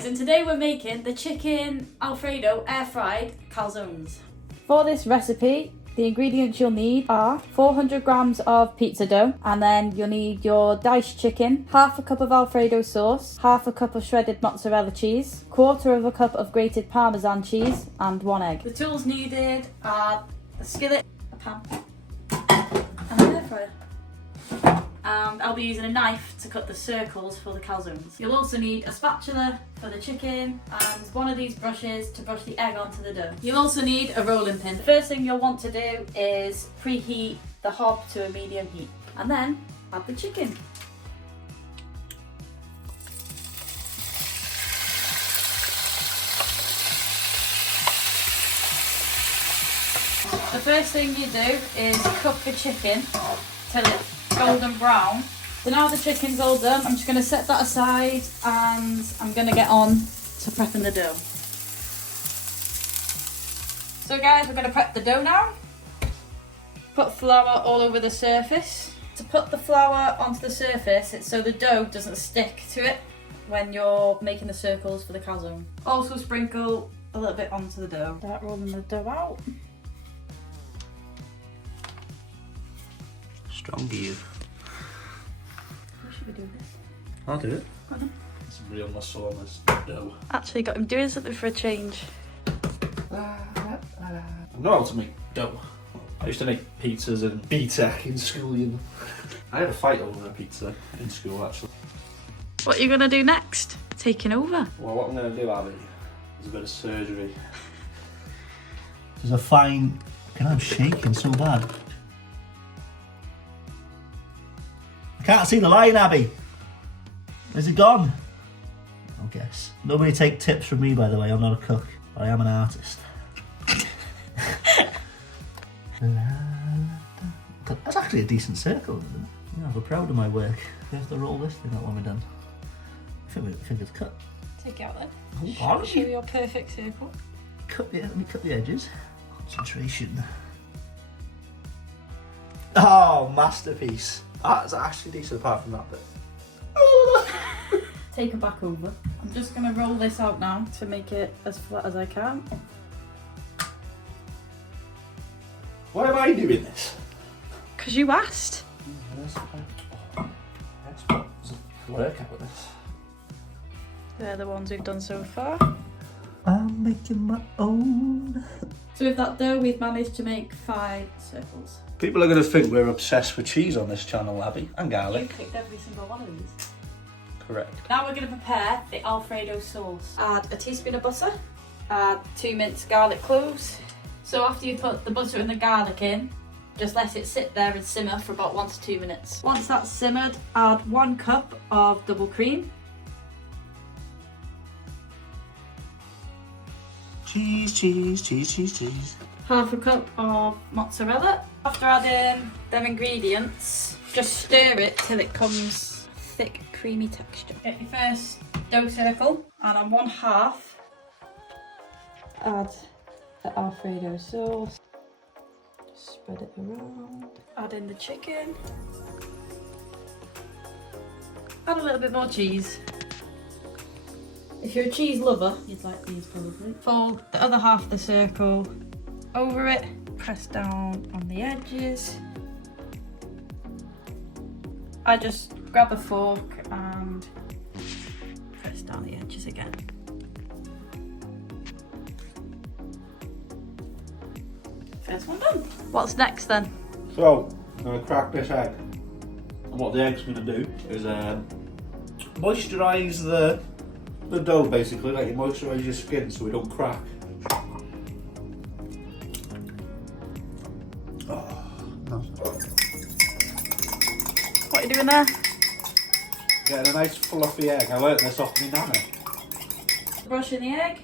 guys, and today we're making the chicken Alfredo air fried calzones. For this recipe, the ingredients you'll need are 400 grams of pizza dough, and then you'll need your diced chicken, half a cup of Alfredo sauce, half a cup of shredded mozzarella cheese, quarter of a cup of grated Parmesan cheese, and 1 egg. The tools needed are a skillet, a pan, and an air fryer. And I'll be using a knife to cut the circles for the calzones. You'll also need a spatula for the chicken and one of these brushes to brush the egg onto the dough. You'll also need a rolling pin. The first thing you'll want to do is preheat the hob to a medium heat and then add the chicken. The first thing you do is cook the chicken till it's golden brown. So now the chicken's all done, I'm just going to set that aside and I'm going to get on to prepping the dough. So guys, we're going to prep the dough now. Put flour all over the surface. To put the flour onto the surface, it's so the dough doesn't stick to it when you're making the circles for the calzone. Also sprinkle a little bit onto the dough. Start rolling the dough out. Strong you. What should we do this? I'll do it. Go on then. It's real muscle on this dough. Actually got him doing something for a change. I know how to make dough. I used to make pizzas and BTEC in school, you know. I had a fight over a pizza in school actually. What are you going to do next? Taking over? Well, what I'm going to do, Abby, is a bit of surgery. There's a fine... I'm shaking so bad. I can't see the line, Abby. Is it gone? I guess. Nobody take tips from me, by the way. I'm not a cook, but I am an artist. That's actually a decent circle, isn't it? Yeah, I'm proud of my work. We have to roll this thing out when we're done. I think it's cut. Take it out then. Oh, Show your perfect circle. let me cut the edges. Concentration. Oh, masterpiece. That's actually decent apart from that bit. Take it back over. I'm just going to roll this out now to make it as flat as I can. Why am I doing this? Because you asked. Let's work out with this. They're the ones we've done so far. I'm making my own. So with that dough, we've managed to make 5 circles. People are going to think we're obsessed with cheese on this channel, Abby, and You garlic. picked every single one of these. Correct. Now we're going to prepare the Alfredo sauce. Add a teaspoon of butter. Add 2 minced garlic cloves. So after you put the butter and the garlic in, just let it sit there and simmer for about 1 to 2 minutes. Once that's simmered, add 1 cup of double cream. Cheese. Half a cup of mozzarella. After adding them ingredients, just stir it till it comes thick, creamy texture. Get your first dough circle, and on 1/2, add the Alfredo sauce. Just spread it around. Add in the chicken. Add a little bit more cheese. If you're a cheese lover, you'd like these probably. Fold the other half of the circle over it, press down on the edges. I just grab a fork and press down the edges again. First one done. What's next then? So, I'm going to crack this egg. And what the egg's going to do is moisturise the dough, basically, like you moisturise your skin so it don't crack. What are you doing there? Getting a nice fluffy egg. I learnt this off my nana. Brushing the egg.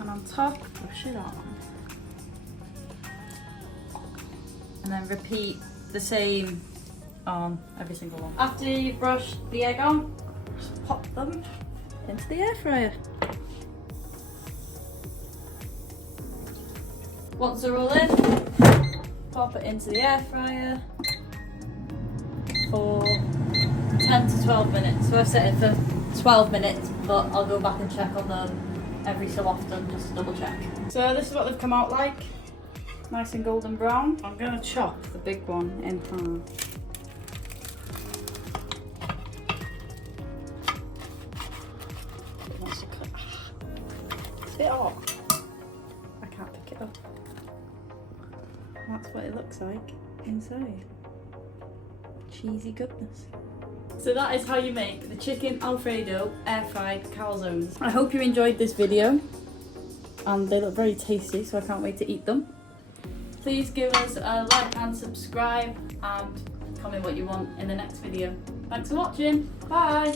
And on top, brush it on. And then repeat the same on every single one. After you've brushed the egg on, just pop them into the air fryer. Once they're all in, pop it into the air fryer for 10 to 12 minutes. So I've set it for 12 minutes, but I'll go back and check on them every so often just to double check. So this is what they've come out like. Nice and golden brown. I'm gonna chop the big one in half. It wants to cut. It's a bit hot. I can't pick it up. That's what it looks like inside. Cheesy goodness. So that is how you make the chicken Alfredo air fried calzones. I hope you enjoyed this video, and they look very tasty, so I can't wait to eat them. Please give us a like and subscribe, and comment what you want in the next video. Thanks for watching. Bye.